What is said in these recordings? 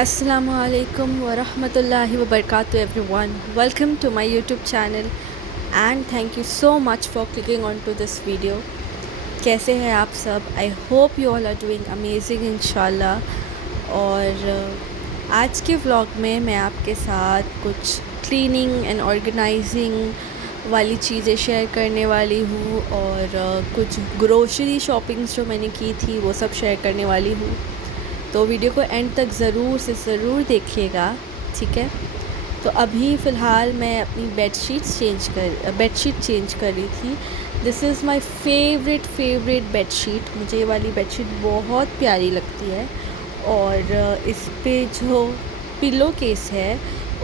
Assalamu alaikum wa rahmatullahi wa barakatuh everyone. Welcome to my YouTube channel and thank you so much for clicking onto this video. कैसे हैं आप सब? I hope you all are doing amazing इंशाल्लाह। और आज के vlog में मैं आपके साथ कुछ क्लीनिंग एंड ऑर्गेनाइजिंग वाली चीज़ें शेयर करने वाली हूँ और कुछ ग्रोसरी शॉपिंग्स जो मैंने की थी वो सब शेयर करने वाली हूँ। तो वीडियो को एंड तक ज़रूर देखिएगा, ठीक है। तो अभी फ़िलहाल मैं अपनी बेडशीट चेंज कर रही थी। This is my favourite bedsheet. मुझे ये वाली बेडशीट बहुत प्यारी लगती है और इस पे जो पिलो केस है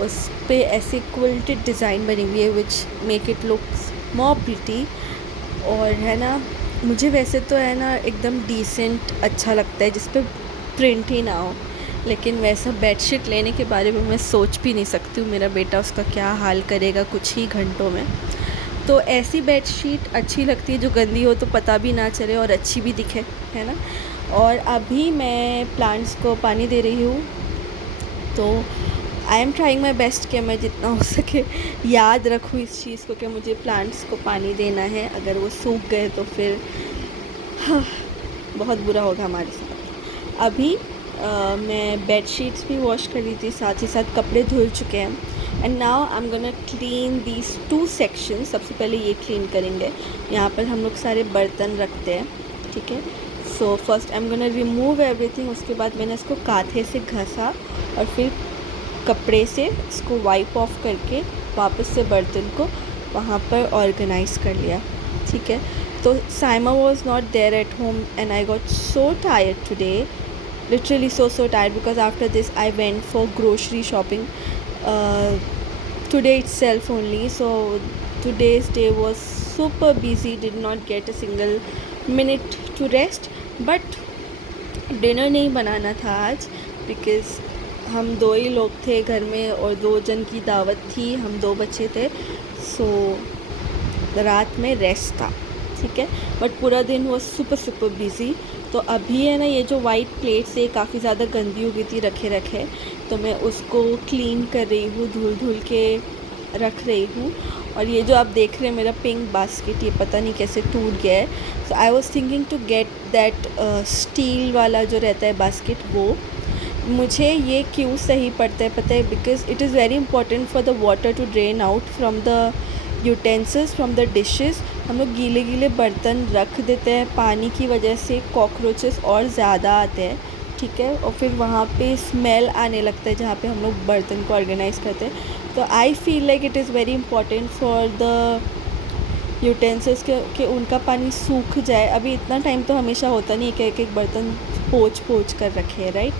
उस पे ऐसे क्विल्टेड डिज़ाइन बनी हुई है which make it looks more pretty. और है ना, मुझे वैसे तो है ना एकदम डिसेंट अच्छा लगता है जिस पे प्रिंट ही ना हो, लेकिन वैसा बेडशीट लेने के बारे में मैं सोच भी नहीं सकती हूँ। मेरा बेटा उसका क्या हाल करेगा कुछ ही घंटों में। तो ऐसी बेडशीट अच्छी लगती है जो गंदी हो तो पता भी ना चले और अच्छी भी दिखे, है ना। और अभी मैं प्लांट्स को पानी दे रही हूँ, तो I am trying my best कि मैं जितना हो सके याद रखूँ इस चीज़ को कि मुझे प्लांट्स को पानी देना है। अगर वो सूख गए तो फिर बहुत बुरा होगा हमारे साथ। अभी मैं बेडशीट्स भी वॉश कर ली थी, साथ ही साथ कपड़े धुल चुके हैं। And now I am gonna clean these 2 sections. सबसे पहले ये क्लीन करेंगे। यहाँ पर हम लोग सारे बर्तन रखते हैं, ठीक है। So first I am gonna remove everything. उसके बाद मैंने इसको कांथे से घसा और फिर कपड़े से इसको वाइप ऑफ करके वापस से बर्तन को वहाँ पर ऑर्गेनाइज़ कर लिया, ठीक है। तो Saima was not there at home and I got so tired today, literally so tired, because after this I went for grocery shopping today itself only. So today's day was super busy, did not get a single minute to rest. But dinner नहीं बनाना था आज because हम 2 ही लोग थे घर में और 2 जन की दावत थी, हम 2 बच्चे थे। सो रात में रेस्ट था, ठीक है। बट पूरा दिन वो सुपर बिज़ी। तो अभी है ना, ये जो वाइट प्लेट से काफ़ी ज़्यादा गंदी हो गई थी रखे तो मैं उसको क्लीन कर रही हूँ, धुल के रख रही हूँ। और ये जो आप देख रहे हैं मेरा पिंक बास्केट, ये पता नहीं कैसे टूट गया है। So I was thinking to get that steel वाला जो रहता है बास्केट, वो मुझे ये क्यों सही पड़ता है पता है, because it is very important for the water to drain out from the utensils, from the dishes. हम लोग गीले बर्तन रख देते हैं, पानी की वजह से कॉकरोचेस और ज़्यादा आते हैं, ठीक है। और फिर वहाँ पे स्मेल आने लगता है जहाँ पे हम लोग बर्तन को ऑर्गेनाइज़ करते हैं। तो I feel like it is very important for the utensils कि उनका पानी सूख जाए। अभी इतना टाइम तो हमेशा होता नहीं है कि एक बर्तन पोंछ कर रखे हैं, राइट।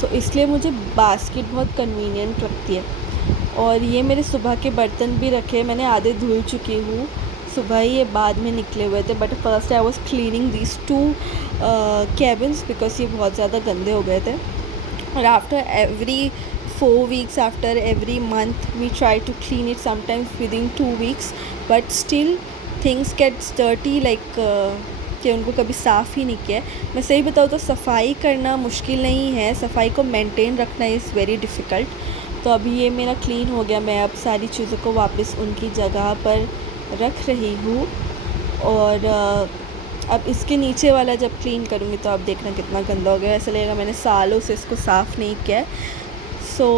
सो इसलिए मुझे बास्केट बहुत कन्वीनियंट लगती है। और ये मेरे सुबह के बर्तन भी रखे, मैंने आधे धुल चुकी हूँ, सुबह ही ये बाद में निकले हुए थे। But first I was cleaning these 2 cabins because ये बहुत ज़्यादा गंदे हो गए थे। और after every 4 weeks, after every month we try to clean it, sometimes with in 2 weeks, but still things gets dirty, like कि उनको कभी साफ़ ही नहीं किया है। मैं सही बताऊँ तो सफाई करना मुश्किल नहीं है, सफाई को मेंटेन रखना इज़ वेरी डिफ़िकल्ट। तो अभी ये मेरा क्लीन हो गया, मैं अब सारी चीज़ों को वापस उनकी जगह पर रख रही हूँ। और अब इसके नीचे वाला जब क्लीन करूँगी तो आप देखना कितना गंदा हो गया, ऐसा लगेगा मैंने सालों से इसको साफ़ नहीं किया है। सो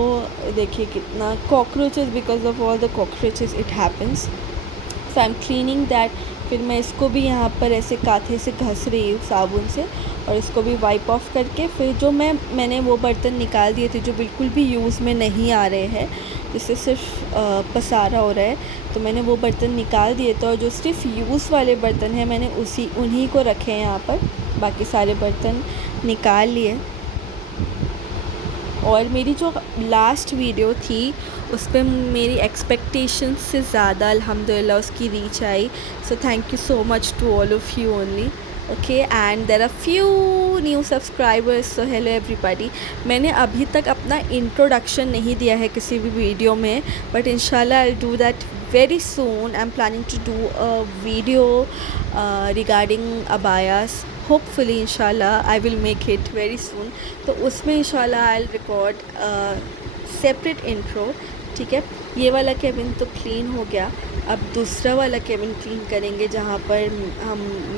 देखिए कितना cockroaches, because of all the cockroaches it happens. So I am cleaning that. फिर मैं इसको भी यहाँ पर ऐसे कांथे से घस रही हूँ साबुन से, और इसको भी वाइप ऑफ करके फिर जो मैंने वो बर्तन निकाल दिए थे जो बिल्कुल भी यूज़ में नहीं आ रहे हैं, जिससे सिर्फ पसारा हो रहा है, तो मैंने वो बर्तन निकाल दिए थे। और जो सिर्फ यूज़ वाले बर्तन हैं मैंने उन्हीं को रखे हैं यहाँ पर, बाकी सारे बर्तन निकाल लिए। और मेरी जो लास्ट वीडियो थी उस पर मेरी एक्सपेक्टेशंस से ज़्यादा अल्हम्दुलिल्लाह उसकी रीच आई। So thank you so much to all of you only, okay. And there are few new subscribers, so hello everybody. मैंने अभी तक अपना इंट्रोडक्शन नहीं दिया है किसी भी वीडियो में, बट इंशाल्लाह I will do that very soon. I'm planning to do a video regarding abayas. Hopefully इंशाल्लाह I will make it very soon. तो उसमें इंशाल्लाह I will record separate intro, ठीक है। ये वाला केबिन तो क्लीन हो गया, अब दूसरा वाला केबिन क्लीन करेंगे जहाँ पर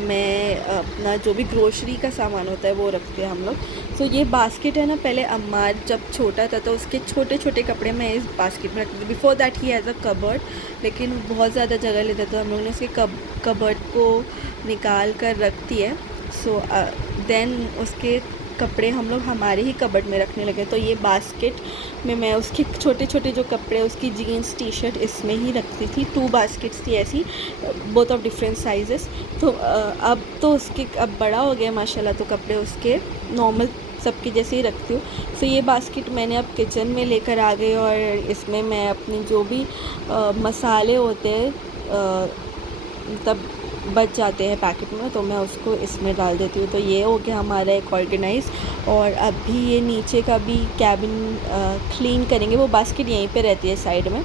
मैं अपना जो भी ग्रोसरी का सामान होता है वो रखते हैं हम लोग। तो ये बास्केट है ना, पहले अम्मार जब छोटा था तो उसके छोटे छोटे कपड़े मैं इस बास्केट में रखती थी। Before that he has a cupboard, लेकिन बहुत ज़्यादा जगह लेता था, हम लोगों ने उसके कबर्ड को निकाल कर रख दिया है। सो देन उसके कपड़े हम लोग हमारे ही कबर्ड में रखने लगे। तो ये बास्केट में मैं उसके छोटे छोटे जो कपड़े, उसकी जीन्स टी शर्ट इसमें ही रखती थी। 2 बास्केट्स थी ऐसी, बोथ ऑफ डिफरेंट साइजेस। तो अब तो उसके अब बड़ा हो गया माशाल्लाह, तो कपड़े उसके नॉर्मल सबके जैसे ही रखती हूँ। तो ये बास्केट मैंने अब किचन में लेकर आ गई और इसमें मैं अपनी जो भी मसाले होते हैं तब बच जाते हैं पैकेट में, तो मैं उसको इसमें डाल देती हूँ। तो ये हो गया हमारा एक ऑर्गेनाइज। और अभी ये नीचे का भी कैबिन क्लीन करेंगे। वो बास्केट यहीं पे रहती है साइड में,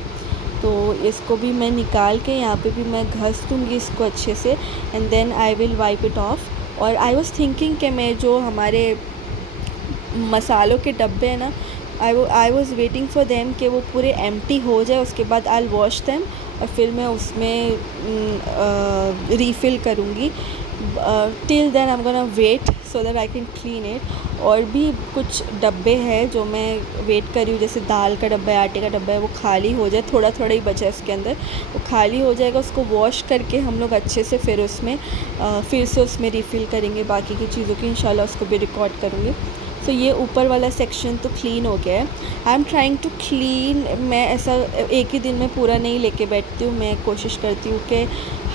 तो इसको भी मैं निकाल के यहाँ पे भी मैं घस दूँगी इसको अच्छे से, and then I will wipe it off. और आई वाज थिंकिंग कि मैं जो हमारे मसालों के डब्बे हैं ना, I was waiting for them कि वो पूरे एम्प्टी हो जाए, उसके बाद आई विल वॉश देम और फिर मैं उसमें रीफ़िल करूँगी। Till then I am gonna wait so that I can clean it. और भी कुछ डब्बे हैं जो मैं वेट कर रही हूँ, जैसे दाल का डब्बा है, आटे का डब्बा है, वो खाली हो जाए, थोड़ा थोड़ा ही बचा है उसके अंदर, वो खाली हो जाएगा, उसको वॉश करके हम लोग अच्छे से फिर उसमें फिर से उसमें रीफ़िल करेंगे बाकी की चीज़ों की। इंशाल्लाह उसको भी रिकॉर्ड करूँगी। तो ये ऊपर वाला सेक्शन तो क्लीन हो गया है। I am trying to clean. मैं ऐसा एक ही दिन में पूरा नहीं लेके बैठती हूँ, मैं कोशिश करती हूँ कि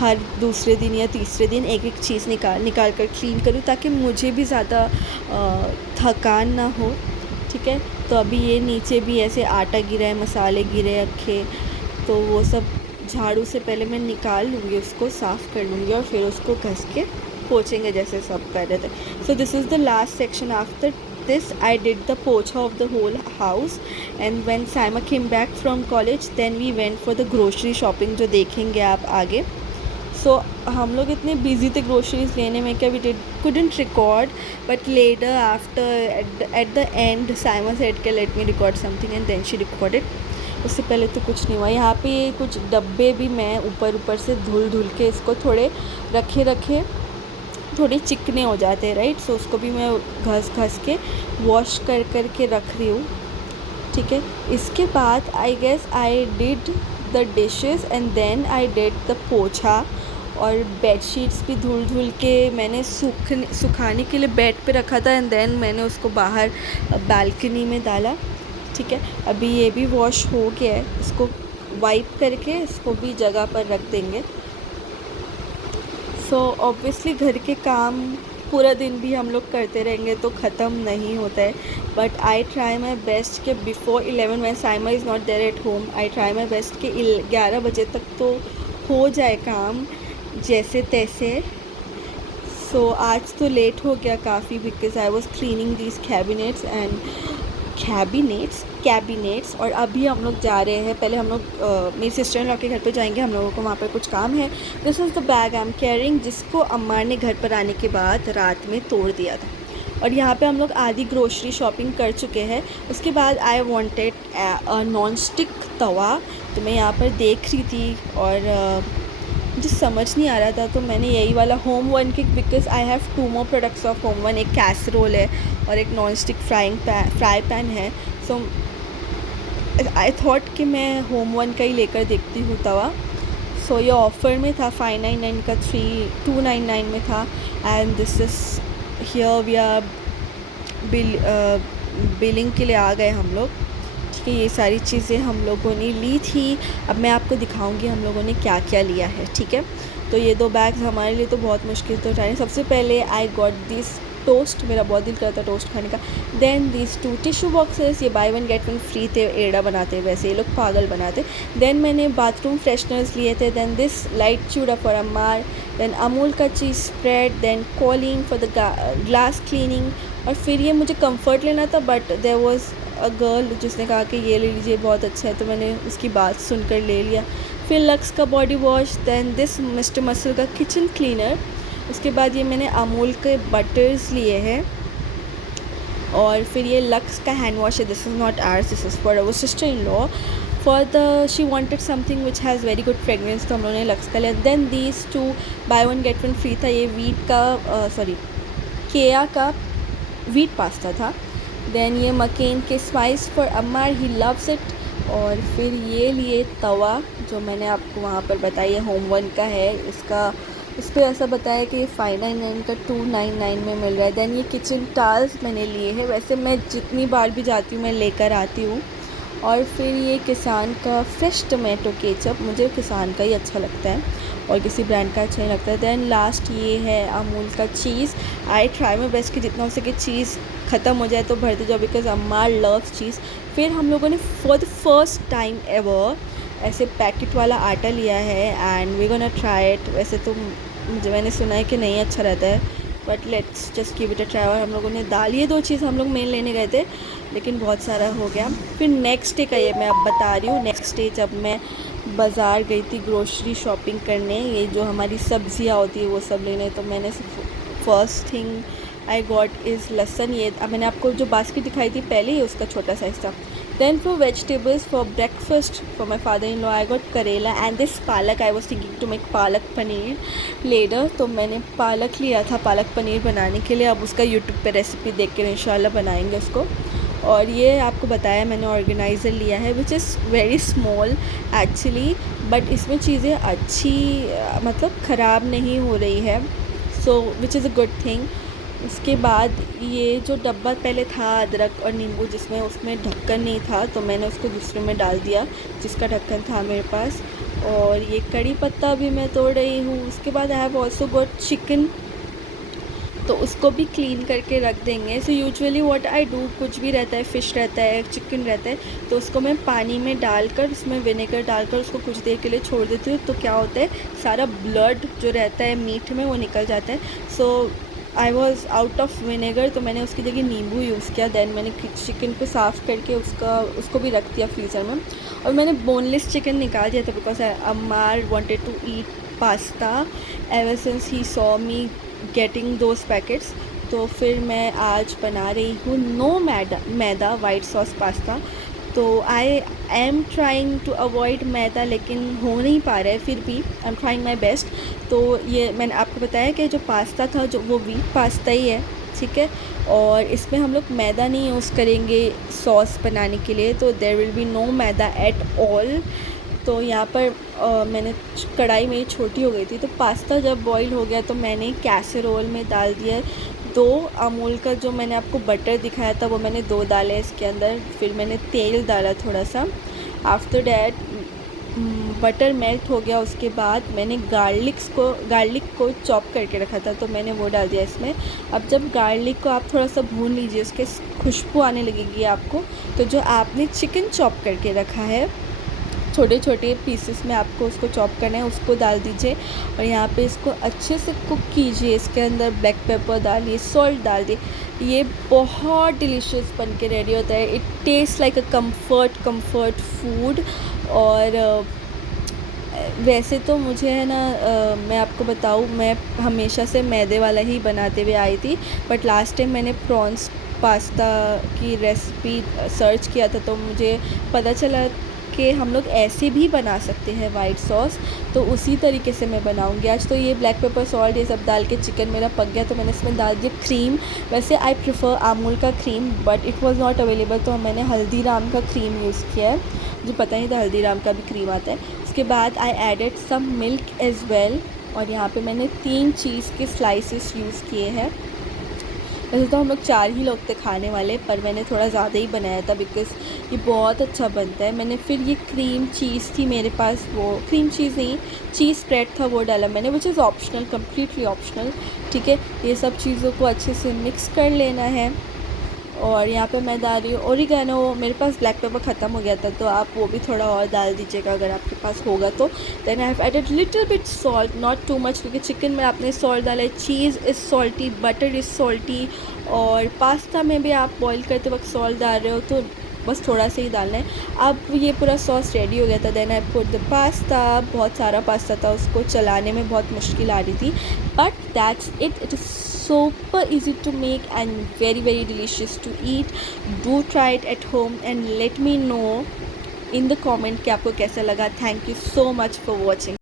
हर दूसरे दिन या तीसरे दिन एक एक चीज़ निकाल कर क्लीन करूँ, ताकि मुझे भी ज़्यादा थकान ना हो, ठीक है। तो अभी ये नीचे भी ऐसे आटा गिरा है, मसाले गिरे रखे, तो वो सब झाड़ू से पहले मैं निकाल लूँगी, उसको साफ़ कर लूँगी और फिर उसको घस के पोंछेंगे जैसे सब कर रहे थे। So this is the last section. After this I did the pocha of the whole house, and when Saima came back from college then we went for the grocery shopping, जो देखेंगे आप आगे। सो हम लोग इतने बिजी थे groceries लेने में कि we couldn't record, but later after at the end Saima said कि let me record something, and then she recorded। उससे पहले तो कुछ नहीं हुआ। यहाँ पे कुछ डब्बे भी मैं ऊपर से धुल के इसको थोड़े रखे थोड़े चिकने हो जाते हैं, राइट। सो उसको भी मैं घस के वॉश कर के रख रही हूँ, ठीक है। इसके बाद I guess I did the dishes and then I did the पोछा। और बेडशीट्स भी धुल के मैंने सुखाने के लिए बेड पे रखा था, एंड देन मैंने उसको बाहर बालकनी में डाला, ठीक है। अभी ये भी वॉश हो गया है, इसको वाइप करके इसको भी जगह पर रख देंगे। सो ऑब्वियसली घर के काम पूरा दिन भी हम लोग करते रहेंगे तो ख़त्म नहीं होता है, but I try my best कि before 11 when Saima is not there at home, I try my best कि 11 बजे तक तो हो जाए काम जैसे तैसे। सो आज तो लेट हो गया काफ़ी, because I was cleaning these cabinets. और अभी हम लोग जा रहे हैं, पहले हम लोग मेरी सिस्टर इन लॉ के घर पे जाएंगे, हम लोगों को वहाँ पर कुछ काम है। This is the bag I am carrying, जिसको अम्मा ने घर पर आने के बाद रात में तोड़ दिया था। और यहाँ पे हम लोग आधी ग्रोसरी शॉपिंग कर चुके हैं। उसके बाद I wanted a non stick तवा, तो मैं यहाँ पर देख रही थी और मुझे समझ नहीं आ रहा था, तो मैंने यही वाला होम वन की, because I have 2 more products of home one, एक कैसरोल है और एक नॉन स्टिक फ्राई पैन है। सो आई थॉट कि मैं होम वन का ही लेकर देखती हूँ तवा। सो ये ऑफ़र में था, 599 का 299 में था। And this is here we are billing के लिए आ गए हम लोग, ठीक है। ये सारी चीज़ें हम लोगों ने ली थी, अब मैं आपको दिखाऊंगी हम लोगों ने क्या क्या लिया है, ठीक है। तो ये 2 बैग्स हमारे लिए तो बहुत मुश्किल तो उठाए। सबसे पहले आई गॉट दिस टोस्ट, मेरा बहुत दिल करता टोस्ट खाने का। देन दिस 2 टिश्यू बॉक्सेस, ये बाय 1 गेट 1 फ्री थे, एड़ा बनाते वैसे ये लोग पागल बनाते। देन मैंने बाथरूम फ्रेशनर्स लिए थे। Then this light chooda for Ammar, then Amul का cheese spread, then Colin for the glass cleaning. और फिर ये मुझे कंफर्ट लेना था, but there was a girl जिसने कहा कि ये ले लीजिए बहुत अच्छा है, तो मैंने उसकी बात सुनकर ले लिया। फिर लक्स का body wash, then this Mister Muscle का किचन क्लीनर, उसके बाद ये मैंने अमूल के बटर्स लिए हैं, और फिर ये लक्स का हैंड वॉश है, this is not ours, this is for our sister in law, for the she wanted something which has very good fragrance, तो हम लोगों ने लक्स का लिया। Then these two buy one get one free था, ये wheat का sorry Keya का वीट पास्ता था। देन ये मकेन के spice for Ammar, he loves it. और फिर ये लिए तवा, जो मैंने आपको वहाँ पर बताया होम वन का है, इसका इस पर ऐसा बताया कि 599 का 299 में मिल रहा है। दैन ये किचन टाल्स मैंने लिए हैं, वैसे मैं जितनी बार भी जाती हूँ मैं लेकर आती हूँ। और फिर ये किसान का फ्रेश टोमेटो केचप, मुझे किसान का ही अच्छा लगता है और किसी ब्रांड का अच्छा नहीं लगता है। दैन लास्ट ये है अमूल का चीज़। आई ट्राई माई बेस्ट कि जितना हो सके चीज़ ख़त्म हो जाए तो भरते जाओ, बिकॉज अम्मा लव्स चीज़। फिर हम लोगों ने for the first time ever ऐसे पैकेट वाला आटा लिया है, and we gonna try it. वैसे तो मुझे मैंने सुना है कि नहीं अच्छा रहता है, but let's just give it a try. और हम लोगों ने दाल, ये 2 चीज़ हम लोग मेन लेने गए थे, लेकिन बहुत सारा हो गया। फिर नेक्स्ट डे का ये मैं अब बता रही हूँ। नेक्स्ट डे जब मैं बाज़ार गई थी ग्रोसरी शॉपिंग करने, ये जो हमारी सब्जियाँ होती है वो सब लेने, तो मैंने first thing I got is लहसन। ये मैंने आपको जो बास्केट दिखाई थी पहले ही, उसका छोटा साइज़ था। Then for vegetables for breakfast for my father-in-law I got करेला and this पालक, I was thinking to make palak paneer later, तो मैंने पालक लिया था पालक पनीर बनाने के लिए। अब उसका यूट्यूब पे रेसिपी देख कर इंशाल्लाह बनाएंगे उसको। और ये आपको बताया मैंने ऑर्गेनाइज़र लिया है which is very small actually, but इसमें चीज़ें अच्छी मतलब ख़राब नहीं हो रही है, so which is a good thing. उसके बाद ये जो डब्बा पहले था अदरक और नींबू जिसमें, उसमें ढक्कन नहीं था, तो मैंने उसको दूसरे में डाल दिया जिसका ढक्कन था मेरे पास। और ये कड़ी पत्ता भी मैं तोड़ रही हूँ। उसके बाद I have also got chicken, तो उसको भी क्लीन करके रख देंगे। So usually what I do, कुछ भी रहता है, फ़िश रहता है, चिकन रहता है, तो उसको मैं पानी में डालकर उसमें विनेगर डालकर उसको कुछ देर के लिए छोड़ देती हूँ, तो क्या होता है सारा ब्लड जो रहता है मीट में वो निकल जाता है। So I was out of vinegar, तो मैंने उसकी जगह नींबू यूज़ किया। दैन मैंने चिकन को साफ़ करके उसको भी रख दिया फ्रीज़र में। और मैंने बोनलेस चिकन निकाल दिया था because Ammar wanted to eat pasta ever since he saw me getting those packets. तो फिर मैं आज बना रही हूँ no maida white sauce pasta. तो I am trying to avoid maida, लेकिन हो नहीं पा रहा है, फिर भी I am trying my best. तो ये मैंने आपको बताया कि जो पास्ता था जो वो वीट पास्ता ही है, ठीक है। और इसमें हम लोग मैदा नहीं यूज़ करेंगे सॉस बनाने के लिए, तो there will be no maida at all. तो यहाँ पर मैंने कढ़ाई मेरी छोटी हो गई थी, तो पास्ता जब बॉईल हो गया तो मैंने कैसरोल में डाल दिया 2 अमूल का जो मैंने आपको बटर दिखाया था वो मैंने 2 डाले इसके अंदर। फिर मैंने तेल डाला थोड़ा सा। आफ्टर डैट बटर मेल्ट हो गया, उसके बाद मैंने गार्लिक को चॉप करके रखा था, तो मैंने वो डाल दिया इसमें। अब जब गार्लिक को आप थोड़ा सा भून लीजिए, उसके खुशबू आने लगेगी आपको, तो जो आपने चिकन चॉप करके रखा है छोटे छोटे पीसेस में आपको उसको चॉप करना है, उसको डाल दीजिए। और यहाँ पे इसको अच्छे से कुक कीजिए। इसके अंदर ब्लैक पेपर डालिए, सॉल्ट डाल दिए। ये बहुत डिलीशियस बन के रेडी होता है। It taste like a comfort food. और वैसे तो मुझे है ना मैं आपको बताऊँ, मैं हमेशा से मैदे वाला ही बनाते हुए आई थी, बट लास्ट टाइम मैंने प्रॉन्स पास्ता की रेसिपी सर्च किया था, तो मुझे पता चला कि हम लोग ऐसे भी बना सकते हैं वाइट सॉस। तो उसी तरीके से मैं बनाऊंगी आज। तो ये ब्लैक पेपर सॉल्ट ये सब डाल के चिकन मेरा पक गया, तो मैंने इसमें डाल दिया क्रीम। वैसे आई प्रेफर अमूल का cream, but it was not available, तो मैंने हल्दीराम का क्रीम यूज़ किया है। मुझे पता नहीं था हल्दीराम का भी क्रीम आता है। उसके बाद I added some milk as well, और यहाँ पे मैंने 3 चीज़ के स्लाइसेस यूज़ किए हैं। वैसे तो हम लोग 4 ही लोग थे खाने वाले, पर मैंने थोड़ा ज़्यादा ही बनाया था बिकॉज़ ये बहुत अच्छा बनता है। मैंने फिर ये क्रीम चीज़ थी मेरे पास, वो क्रीम चीज़ नहीं चीज़ स्प्रेड था, वो डाला मैंने, which is optional, completely optional, ठीक है। ये सब चीज़ों को अच्छे से मिक्स कर लेना है। और यहाँ पे मैं डाल रही हूँ ओरिगैनो। मेरे पास ब्लैक पेपर ख़त्म हो गया था, तो आप वो भी थोड़ा और डाल दीजिएगा अगर आपके पास होगा तो। Then I have added little bit salt, not too much, क्योंकि चिकन में आपने सॉल्ट डाला है, cheese is salty, butter is salty, और पास्ता में भी आप बॉईल करते वक्त सॉल्ट डाल रहे हो, तो बस थोड़ा सा ही डालना है। अब ये पूरा सॉस रेडी हो गया था, then I put the pasta. बहुत सारा पास्ता था, उसको चलाने में बहुत मुश्किल आ रही थी, but that's it. It is super easy to make and very very delicious to eat. Do try it at home and let me know in the comment कि आपको कैसा लगा. Thank you so much for watching.